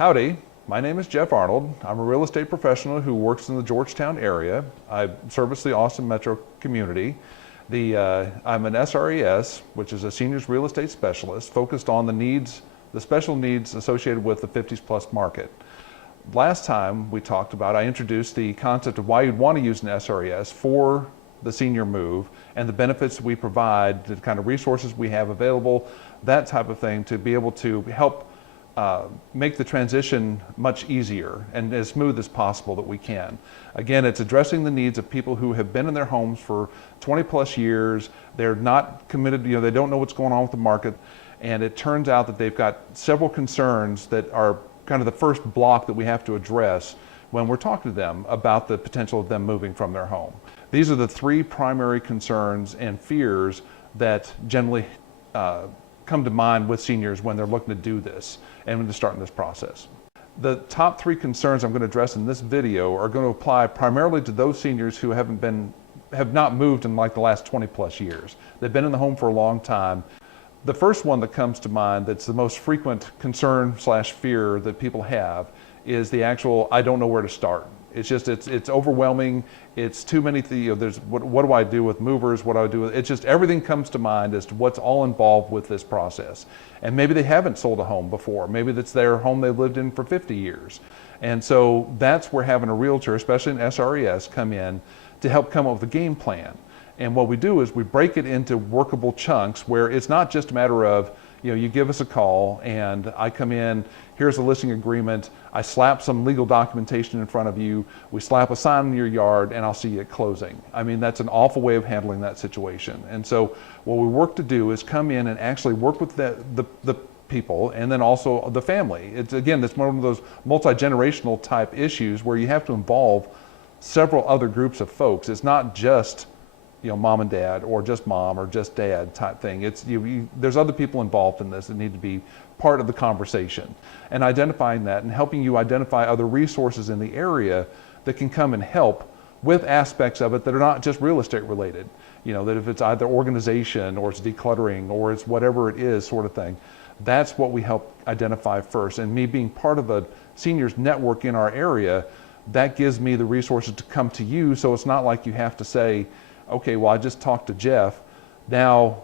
Howdy, my name is Jeff Arnold. I'm a real estate professional who works in the Georgetown area. I service the Austin metro community. I'm an SRES, which is a seniors real estate specialist, focused on the special needs associated with the 50s plus market. Last time we talked about, I introduced the concept of why you'd want to use an SRES for the senior move and the benefits we provide, the kind of resources we have available, that type of thing, to be able to help make the transition much easier and as smooth as possible that we can. Again, it's addressing the needs of people who have been in their homes for 20 plus years. They're not committed, they don't know what's going on with the market. And it turns out that they've got several concerns that are kind of the first block that we have to address when we're talking to them about the potential of them moving from their home. These are the three primary concerns and fears that generally come to mind with seniors when they're looking to do this and when they're starting this process. The top three concerns I'm going to address in this video are going to apply primarily to those seniors who have not moved in like the last 20 plus years. They've been in the home for a long time. The first one that comes to mind that's the most frequent concern / fear that people have is the actual, I don't know where to start. It's overwhelming. It's too many things. What do I do with movers? What do I do with, it's just everything comes to mind as to what's all involved with this process. And maybe they haven't sold a home before. Maybe that's their home they've lived in for 50 years. And so that's where having a realtor, especially an SRES, come in to help come up with a game plan. And what we do is we break it into workable chunks where it's not just a matter of, you give us a call and I come in, here's a listing agreement, I slap some legal documentation in front of you, we slap a sign in your yard, and I'll see you at closing. I mean, that's an awful way of handling that situation. And so what we work to do is come in and actually work with the people and then also the family. It's one of those multi-generational type issues where you have to involve several other groups of folks. It's not just mom and dad, or just mom, or just dad type thing. It's there's other people involved in this that need to be part of the conversation, and identifying that and helping you identify other resources in the area that can come and help with aspects of it that are not just real estate related. That if it's either organization or it's decluttering or it's whatever it is sort of thing, that's what we help identify first. And me being part of a seniors network in our area, that gives me the resources to come to you, so it's not like you have to say, okay, well, I just talked to Jeff. Now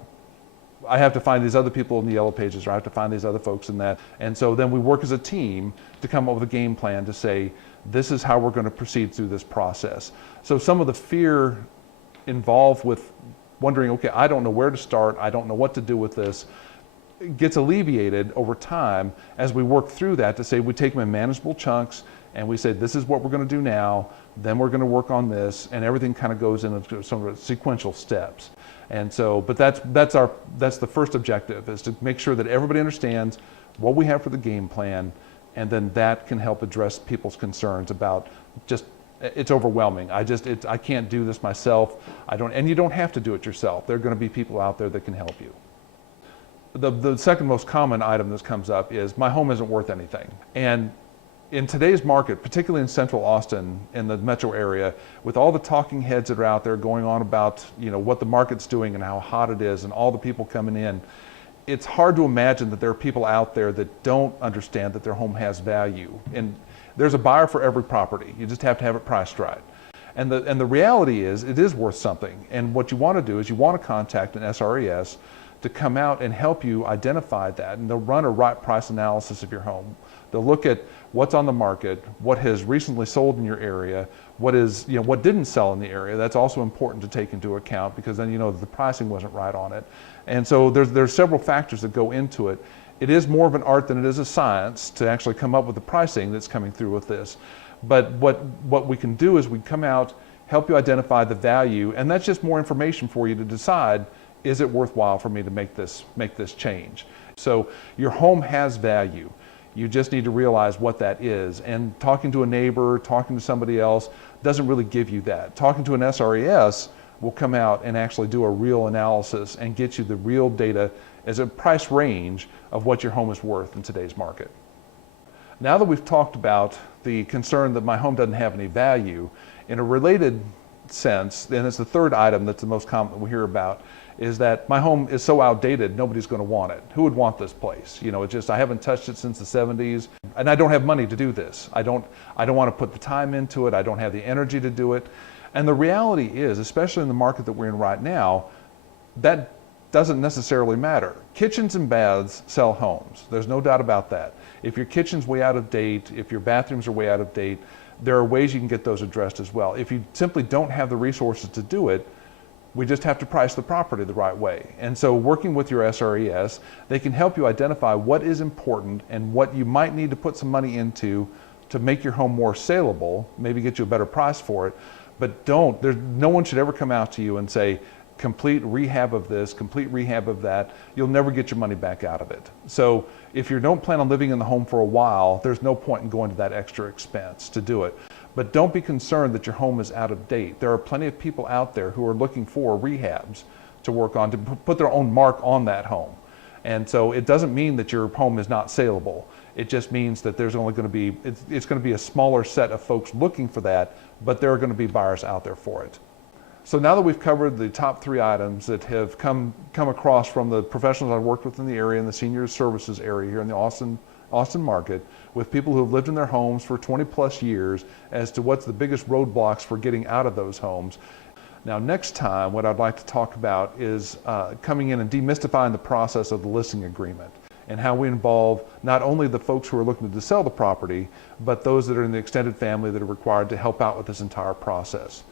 I have to find these other people in the yellow pages, or I have to find these other folks in that. And so then we work as a team to come up with a game plan to say, this is how we're going to proceed through this process. So some of the fear involved with wondering, okay, I don't know where to start, I don't know what to do with this, gets alleviated over time as we work through that to say we take them in manageable chunks and we say, this is what we're going to do now, then we're going to work on this, and everything kind of goes into some of the sequential steps. And so, but that's the first objective, is to make sure that everybody understands what we have for the game plan, and then that can help address people's concerns about just, it's overwhelming. I can't do this myself. And you don't have to do it yourself. There are going to be people out there that can help you. The second most common item that comes up is, my home isn't worth anything. And in today's market, particularly in central Austin, in the metro area, with all the talking heads that are out there going on about what the market's doing and how hot it is and all the people coming in, it's hard to imagine that there are people out there that don't understand that their home has value. And there's a buyer for every property. You just have to have it priced right. And the reality is, it is worth something. And what you want to do is you want to contact an SRES to come out and help you identify that, and they'll run a right price analysis of your home. They'll look at what's on the market, what has recently sold in your area, what didn't sell in the area. That's also important to take into account, because then the pricing wasn't right on it. And so there's several factors that go into it. It is more of an art than it is a science to actually come up with the pricing that's coming through with this. But what we can do is we come out, help you identify the value, and that's just more information for you to decide, is it worthwhile for me to make this change? So your home has value. You just need to realize what that is. And talking to a neighbor, talking to somebody else doesn't really give you that. Talking to an SRES will come out and actually do a real analysis and get you the real data as a price range of what your home is worth in today's market. Now that we've talked about the concern that my home doesn't have any value, in a related sense, and it's the third item that's the most common that we hear about, is that my home is so outdated, nobody's going to want it. Who would want this place? You know, it's just, I haven't touched it since the 70s, and I don't have money to do this. I don't want to put the time into it. I don't have the energy to do it. And the reality is, especially in the market that we're in right now, that doesn't necessarily matter. Kitchens and baths sell homes. There's no doubt about that. If your kitchen's way out of date, if your bathrooms are way out of date, there are ways you can get those addressed as well. If you simply don't have the resources to do it, we just have to price the property the right way. And so working with your SRES, they can help you identify what is important and what you might need to put some money into to make your home more saleable, maybe get you a better price for it. But no one should ever come out to you and say, complete rehab of this, complete rehab of that. You'll never get your money back out of it. So if you don't plan on living in the home for a while, there's no point in going to that extra expense to do it. But don't be concerned that your home is out of date. There are plenty of people out there who are looking for rehabs to work on, to put their own mark on that home. And so it doesn't mean that your home is not saleable. It just means that there's only going to be, it's going to be a smaller set of folks looking for that, but there are going to be buyers out there for it. So now that we've covered the top 3 items that have come across from the professionals I've worked with in the area, in the senior services area here in the Austin market, with people who have lived in their homes for 20 plus years, as to what's the biggest roadblocks for getting out of those homes. Now next time, what I'd like to talk about is coming in and demystifying the process of the listing agreement, and how we involve not only the folks who are looking to sell the property, but those that are in the extended family that are required to help out with this entire process.